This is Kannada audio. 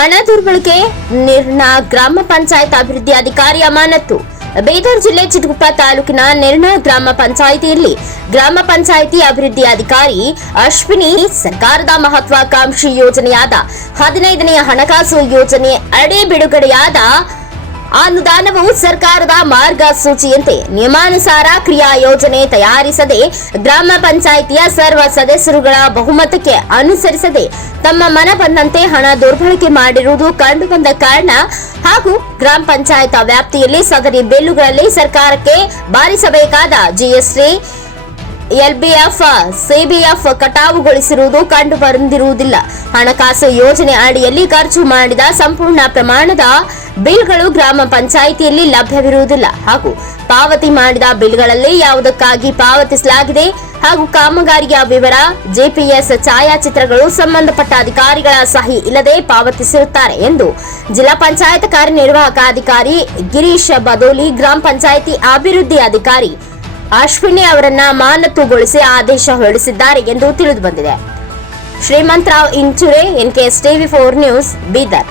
ಹಣ ದುರ್ಬಳಕೆ, ನಿರ್ಣಾ ಗ್ರಾಮ ಪಂಚಾಯತ್ ಅಭಿವೃದ್ಧಿ ಅಧಿಕಾರಿ ಅಮಾನತು ಬೀದರ್ ಜಿಲ್ಲೆ ಚಿತ್ರಗುಪ್ಪ ತಾಲೂಕಿನ ನಿರ್ಣಾ ಗ್ರಾಮ ಪಂಚಾಯಿತಿಯಲ್ಲಿ ಗ್ರಾಮ ಪಂಚಾಯಿತಿ ಅಭಿವೃದ್ಧಿ ಅಧಿಕಾರಿ ಅಶ್ವಿನಿ ಸರ್ಕಾರದ ಮಹತ್ವಾಕಾಂಕ್ಷಿ ಯೋಜನೆಯಾದ ಹದಿನೈದನೆಯ ಹಣಕಾಸು ಯೋಜನೆ ಅಡಿ ಬಿಡುಗಡೆಯಾದ ಅನುದಾನವು ಸರ್ಕಾರದ ಮಾರ್ಗಸೂಚಿಯಂತೆ ನಿಯಮಾನುಸಾರ ಕ್ರಿಯಾ ಯೋಜನೆ ತಯಾರಿಸದೆ ಗ್ರಾಮ ಪಂಚಾಯಿತಿಯ ಸರ್ವ ಸದಸ್ಯರುಗಳ ಬಹುಮತಕ್ಕೆ ಅನುಸರಿಸದೆ ತಮ್ಮ ಮನ ಬಂದಂತೆ ಹಣ ದುರ್ಬಳಕೆ ಮಾಡಿರುವುದು ಕಂಡುಬಂದ ಕಾರಣ ಹಾಗೂ ಗ್ರಾಮ ಪಂಚಾಯತ್ ವ್ಯಾಪ್ತಿಯಲ್ಲಿ ಸದರಿ ಬಿಲ್ಲುಗಳಲ್ಲಿ ಸರ್ಕಾರಕ್ಕೆ ಬಾರಿಸಬೇಕಾದ ಜಿಎಸ್ಟಿ, ಎಲ್ಬಿಎಫ್, ಸಿಬಿಎಫ್ ಕಟಾವುಗೊಳಿಸಿರುವುದು ಕಂಡು ಬಂದಿರುವುದಿಲ್ಲ ಹಣಕಾಸು ಯೋಜನೆ ಅಡಿಯಲ್ಲಿ ಖರ್ಚು ಮಾಡಿದ ಸಂಪೂರ್ಣ ಪ್ರಮಾಣದ ಬಿಲ್ಗಳು ಗ್ರಾಮ ಪಂಚಾಯಿತಿಯಲ್ಲಿ ಲಭ್ಯವಿರುವುದಿಲ್ಲ ಹಾಗೂ ಪಾವತಿ ಮಾಡಿದ ಬಿಲ್ಗಳಲ್ಲಿ ಯಾವುದಕ್ಕಾಗಿ ಪಾವತಿಸಲಾಗಿದೆ ಹಾಗೂ ಕಾಮಗಾರಿಯ ವಿವರ, ಜೆಪಿಎಸ್ ಛಾಯಾಚಿತ್ರಗಳು ಸಂಬಂಧಪಟ್ಟ ಅಧಿಕಾರಿಗಳ ಸಹಿ ಇಲ್ಲದೆ ಪಾವತಿಸಿರುತ್ತಾರೆ ಎಂದು ಜಿಲ್ಲಾ ಪಂಚಾಯತ್ ಕಾರ್ಯನಿರ್ವಾಹಕ ಅಧಿಕಾರಿ ಗಿರೀಶ್ ಬದೋಲಿ, ಗ್ರಾಮ ಪಂಚಾಯಿತಿ ಅಭಿವೃದ್ಧಿ ಅಧಿಕಾರಿ ಅಶ್ವಿನಿ ಅವರನ್ನ ಮಾನತುಗೊಳಿಸಿ ಆದೇಶ ಹೊರಡಿಸಿದ್ದಾರೆ ಎಂದು ತಿಳಿದು ಬಂದಿದೆ. Shrimantrao Inchure NKS TV four news, Bidar.